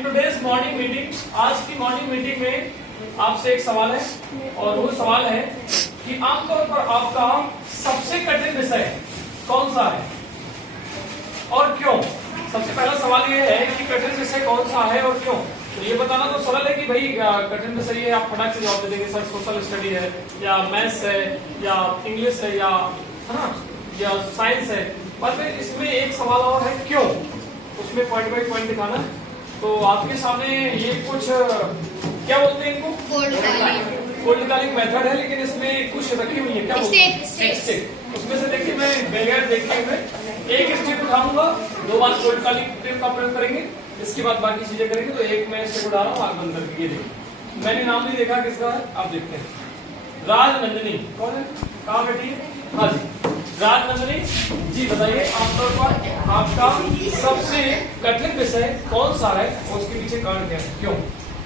In today's morning meeting, आज की morning meeting में आपसे एक सवाल है और वो सवाल है कि आमतौर पर आपका सबसे कठिन विषय कौन सा है और क्यों। सबसे पहला सवाल ये है कि कठिन विषय कौन सा है और क्यों। तो ये बताना तो सरल है कि भाई कठिन विषय ये आप फटाक से जवाब दे देंगे, सर सोशल स्टडी है या मैथ्स है या इंग्लिश है या साइंस है। पर फिर इसमें एक सवाल और है क्यों, उसमें पॉइंट बाई पॉइंट दिखाना। तो आपके सामने ये कुछ क्या बोलते हैं इनको, कोल्ड कॉलिंग मेथड है, लेकिन इसमें कुछ रखी हुई है, क्या बोलते हैं, स्टिक। उसमें से देखिए मैं बगैर देखे हुए एक स्टिक उठाऊंगा, 2 बार कोल्ड कॉलिंग का प्रयोग करेंगे, इसके बाद बाकी चीजें करेंगे। तो एक मैं स्टिक उठा रहा हूँ, आग बंद करके। ये देखिए मैंने नाम नहीं देखा किसका है, आप देखते हैं। राजनंदिनी कौन है, कहाँ बैठी है, हाँ जी राजनंदिनी जी, बताइए आमतौर पर आपका सबसे कठिन विषय कौन सा है और उसके पीछे कारण क्या है, क्यों।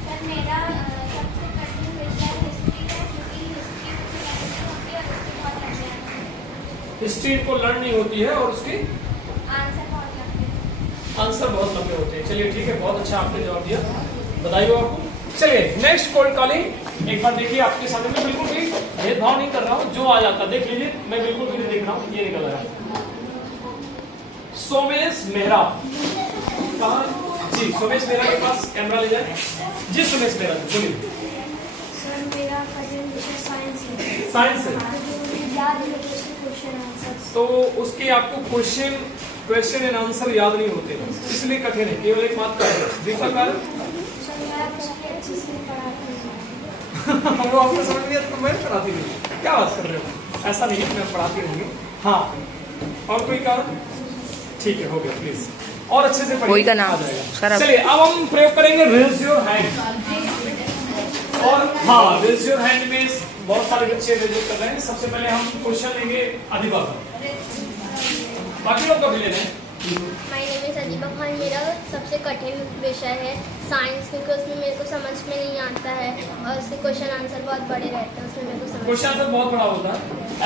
सर मेरा सबसे कठिन विषय हिस्ट्री है, क्योंकि हिस्ट्री को लर्न नहीं होती है और उसके आंसर बहुत लंबे होते हैं। चलिए ठीक है, बहुत अच्छा आपने जवाब दिया, बधाई हो आपको। चलिए नेक्स्ट कोल्ड कॉलिंग एक बार देखिए आपके सामने। मैं बिल्कुल भी भेदभाव नहीं कर रहा हूँ, जो आ जाता देख लीजिए, मैं बिल्कुल भी नहीं देख रहा हूँ। ये निकल आया सोमेश मेहरा, कहा जी, सोमेश मेहरा के पास कैमरा ले जाए जी। सोमेश मेहरा बोलिए। सर मेरा कठिन विषय साइंस है। साइंस है, याद है क्वेश्चन आंसर। तो उसके आपको क्वेश्चन एंड आंसर याद नहीं होते, इसलिए कठिन है। केवल एक बात कर दूसरा कारण सर मैं अच्छे से पढ़ाती हूँ। वो आपको समझ नहीं आता तो मैं पढ़ाती हूँ, क्या बात कर रहे हो, ऐसा नहीं है, मैं पढ़ाती रहूंगी। हाँ और कोई कारण, ठीक है हो गया, प्लीज और अच्छे से पढ़िए, का नाम आ जाएगा। चलिए अब हम प्रयोग करेंगे रेज योर हैंड। और हाँ रेज योर हैंड में बहुत सारे बच्चे रेज कर रहे हैं। सबसे पहले हम क्वेश्चन लेंगे अधिबा का, बाकी लोग का भी ले रहे हैं। My name is Adhiba Khan. मेरा सबसे कठिन विषय है साइंस, क्योंकि उसमें मेरे को समझ में नहीं आता है और उसके क्वेश्चन आंसर बहुत बड़े रहते हैं, उसमें मेरे को समझ क्वेश्चन आंसर बहुत बड़ा होता है।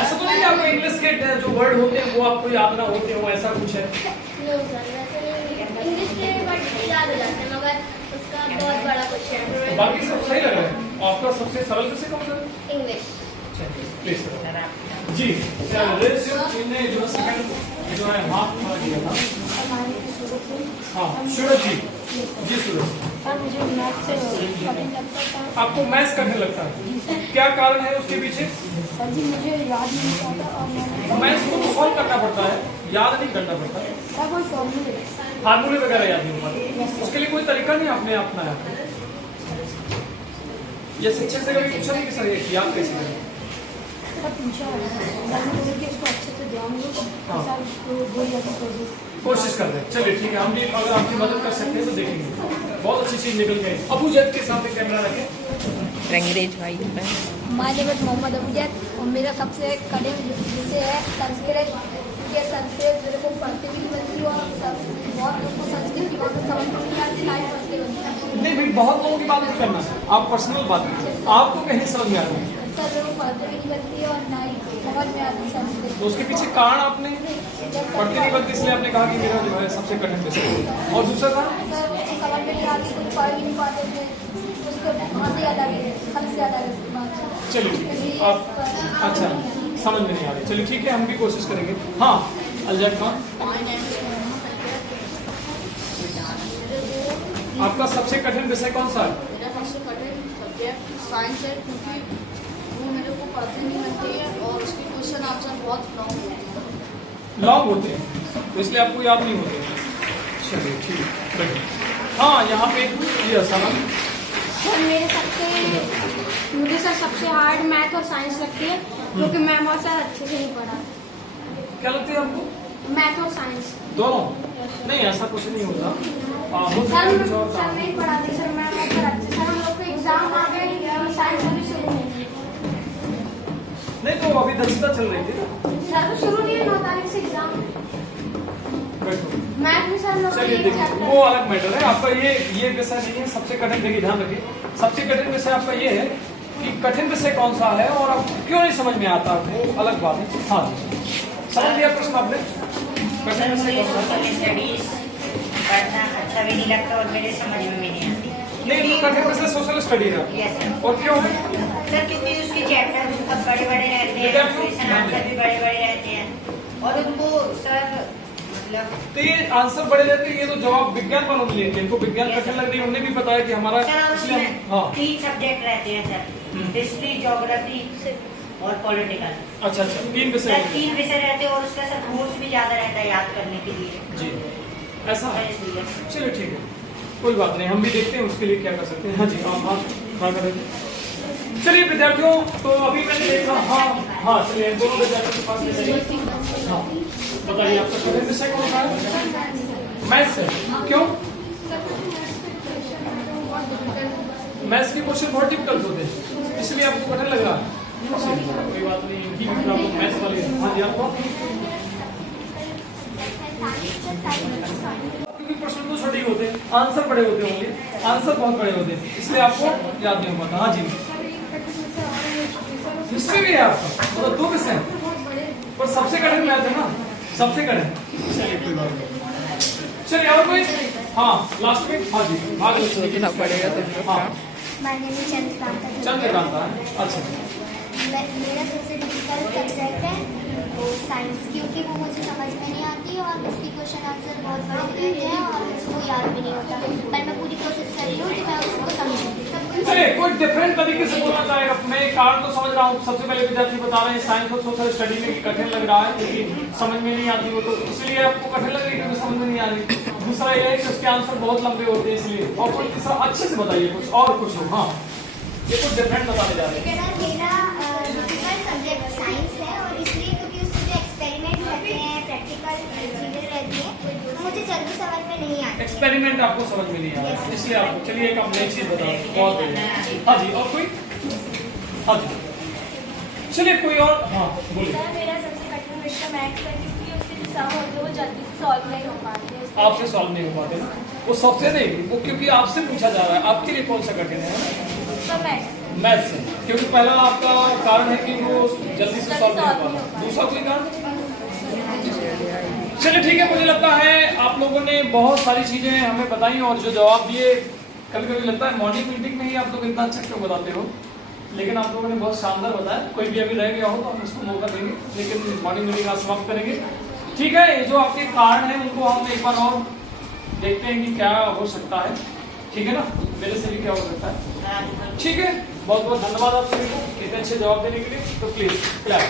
ऐसा तो नहीं कि आपको इंग्लिश के जो वर्ड होते हैं वो आपको याद ना होते हो, ऐसा कुछ है। नो सर, वैसे नहीं, इंग्लिश के वर्ड याद हो जाते हैं मगर उसका बहुत बड़ा क्वेश्चन है। बाकी सब सही लग रहा है। आपका सबसे सरल विषय कौन सा है, इंग्लिश। प्लीज जी। रेज योर, इनने जो सेकंड जो है हाफ दिया था। हाँ सूरज जी, जी सूरज, सर मुझे मैथ्स से कठिन लगता है। आपको मैथ्स करने लगता है, क्या कारण है उसके पीछे। सर जी मुझे याद नहीं आता और मैथ्स को सॉल्व करना पड़ता है, याद नहीं करना पड़ता है। सर कोई फॉर्मूले फार्मूले वगैरह याद नहीं होता, उसके लिए कोई तरीका नहीं आपने अपनाया। ये शिक्षक से कभी पूछा नहीं कि सर ये याद कैसे करें। पूछा है, इसको अच्छे से ध्यान दो, सर बोल जाते कोशिश कर रहे हैं। चलिए ठीक है, हम भी अगर आपकी मदद कर सकते हैं तो देखेंगे, बहुत अच्छी चीज निकल गई। अबू जैद के सामने कैमरा रखें। रंगरेज भाई my name is Mohammad Abu Zaid और मेरा सबसे कठिन विषय है संस्कृत। ये संस्कृत मेरे को पढ़ते भी नहीं बनती और बहुत लोगों को संस्कृत की बात समझ में नहीं आती, लाइफ पढ़ते बनती। नहीं भाई, बहुत लोगों की बात नहीं करना, आप पर्सनल बात कीजिए, आपको कहीं समझ में आ रहा है। सर मेरे को पढ़ते भी नहीं बनती और ना ही समझ में आती संस्कृत। तो उसके पीछे कारण आपने पढ़ती नहीं बनती इसलिए आपने कहा कि मेरा जो है सबसे कठिन विषय है। और दूसरा कारण सर मुझे समझ में नहीं आती, कुछ पढ़ भी नहीं पाते थे, उसको वहाँ से याद आ गई, हद से याद आ गई बात। चलिए आप अच्छा समझ में नहीं आ रही, चलिए ठीक है, हम भी कोशिश करेंगे। हाँ अलजैद खान, आपका सबसे कठिन विषय कौन सा है। मेरा सबसे कठिन सब्जेक्ट साइंस है, क्योंकि वो मेरे को पढ़ते नहीं बनती है और उसके क्वेश्चन आंसर बहुत लॉन्ग होते हैं। लॉन्ग होते हैं तो इसलिए आपको याद नहीं होते। चलिए ठीक है, हाँ यहाँ पे ये सनम। सर मुझे सर सबसे हार्ड मैथ और साइंस लगती है, क्योंकि मैं बहुत सर अच्छे से नहीं पढ़ा। क्या लगती है आपको, मैथ और साइंस दोनों। नहीं ऐसा कुछ नहीं होता, हो सकता है कुछ और सर काम। नहीं पढ़ाती सर, मैं बहुत अच्छे सर, हम लोग को एग्जाम आ गए, साइंस अभी शुरू नहीं। नहीं तो अभी दक्षता चल रही थी ना। सर तो शुरू नहीं है, 9 तारीख से एग्जाम। बैठो, मैथ भी सर लोग चलिए देखिए वो अलग मैटर है। आपका ये विषय नहीं है सबसे कठिन, देखिए ध्यान रखिए, सबसे कठिन विषय आपका ये है कि कठिन विषय कौन सा है और आपको क्यों नहीं समझ में आता, वो अलग बात है। हाँ समझ लिया प्रश्न आपने, कठिन विषय कौन सा है। स्टडीज पढ़ना अच्छा अच्छा भी नहीं लगता और मेरे समझ में भी नहीं आती। नहीं, तो कठिन विषय सोशल स्टडी है। Yes sir. और क्यों? सर क्योंकि उसके चैप्टर बहुत बड़े-बड़े रहते हैं, क्वेश्चन आंसर भी बड़े-बड़े रहते हैं और उनको सर मतलब तो ये आंसर बड़े रहते हैं, ये तो जवाब विज्ञान वालों ने लिए थे, इनको विज्ञान कठिन लग रही है, उन्होंने भी बताया कि हमारा सर इसलिए उसमें हाँ 3 सब्जेक्ट रहते हैं सर, हिस्ट्री, ज्योग्राफी और पॉलिटिकल। अच्छा 3 विषय सर होते 3 विषय रहते हैं और उसका सर नोट्स भी ज्यादा रहता है याद करने के लिए। हैं। जी ऐसा है, इसलिए चलिए ठीक है, कोई बात नहीं, हम भी देखते हैं उसके लिए क्या कर सकते हैं। हाँ जी, हाँ हाँ हाँ करेंगे। चलिए विद्यार्थियों, तो अभी मैंने देखा, हाँ चलिए दोनों विद्यार्थियों के पास ले जाइए। हाँ बताइए आपका कठिन विषय कौन सा है? मैथ्स है। क्यों? मैथ्स के क्वेश्चन बहुत डिफिकल्ट होते हैं, इसलिए आपको कठिन लग रहा है। कोई बात नहीं, इनकी भी आपको मैथ्स वाली। हाँ जी आपको, क्योंकि प्रश्न तो छोटे ही होते हैं, आंसर बड़े होते हैं, होंगे आंसर बहुत बड़े होते हैं, इसलिए आपको याद नहीं हो पाता। हाँ जी, हिस्ट्री भी है आपका, मतलब 2 विषय हैं, पर सबसे कठिन मैथ है ना, सबसे कठिन। चलिए कोई बात नहीं, चलिए और कोई? हाँ लास्ट में, हाँ जी भाग सोचना पड़ेगा तुम। हाँ My name is Chandrakanta. Chandrakanta है, अच्छा मेरा सबसे डिफिकल्ट सब्जेक्ट है साइंस, क्योंकि वो मुझे समझ में नहीं आती और उसकी क्वेश्चन आंसर बहुत बड़े रहते हैं और मुझको याद भी नहीं होता, पर मैं पूरी कोशिश कर रही हूँ कि मैं उसको समझूँ। चलिए कोई डिफरेंट तरीके से बोलना चाहेगा। मैं कारण तो समझ रहा हूँ, सबसे पहले विद्यार्थी बता रहे हैं साइंस और सोशल स्टडी में कठिन लग रहा है, क्योंकि समझ में नहीं आती वो, तो इसलिए आपको कठिन लग रही है क्योंकि समझ में नहीं आ रही। दूसरा ये है कि उसके आंसर बहुत लंबे होते हैं इसलिए। और कोई तीसरा अच्छे से बताइए कुछ और कुछ हो। हाँ ये कुछ डिफरेंट बताने जा रहे हैं। मेरा डिफिकल्ट सब्जेक्ट साइंस है और इसलिए क्योंकि उसमें जो एक्सपेरिमेंट रहते हैं, प्रैक्टिकल चीज़ें रहती हैं, तो मुझे जल्दी समझ में नहीं आती। एक्सपेरिमेंट आपको समझ में नहीं आ रहा है, इसलिए आपको, चलिए एक आप नई चीज बताओ। बहुत बढ़िया। हाँ जी और कोई? हाँ जी चलिए कोई और? हाँ बोलिए। सर मेरा सबसे कठिन विषय मैथ्स है, क्योंकि उसके जो सम होते हैं वो जल्दी से सॉल्व नहीं हो पाते हैं। आपसे सॉल्व नहीं हो पाते ना, वो सबसे नहीं, वो क्योंकि आपसे पूछा जा रहा है। आपके लिए कौन सा कठिन है? तो मैथ्स मैथ्स है, क्योंकि पहला आपका कारण है कि वो जल्दी से सॉल्व नहीं हो पाता। दूसरा कोई कारण? चलिए ठीक है, मुझे लगता है आप लोगों ने बहुत सारी चीजें हमें बताई और जो जवाब दिए, कभी कभी लगता है मॉर्निंग मीटिंग में ही आप लोग इतना अच्छा क्यों बताते हो, लेकिन आप लोगों ने बहुत शानदार बताया। कोई भी अभी रह गया हो तो हम उसको मौका देंगे, लेकिन मॉर्निंग मीटिंग आज समाप्त करेंगे। ठीक है, ये जो आपके कारण हैं उनको हम एक बार और देखते हैं कि क्या हो सकता है। ठीक है ना, मेरे से भी क्या हो सकता है। ठीक है, बहुत बहुत धन्यवाद आप सभी को इतने अच्छे जवाब देने के लिए। तो प्लीज क्लैप।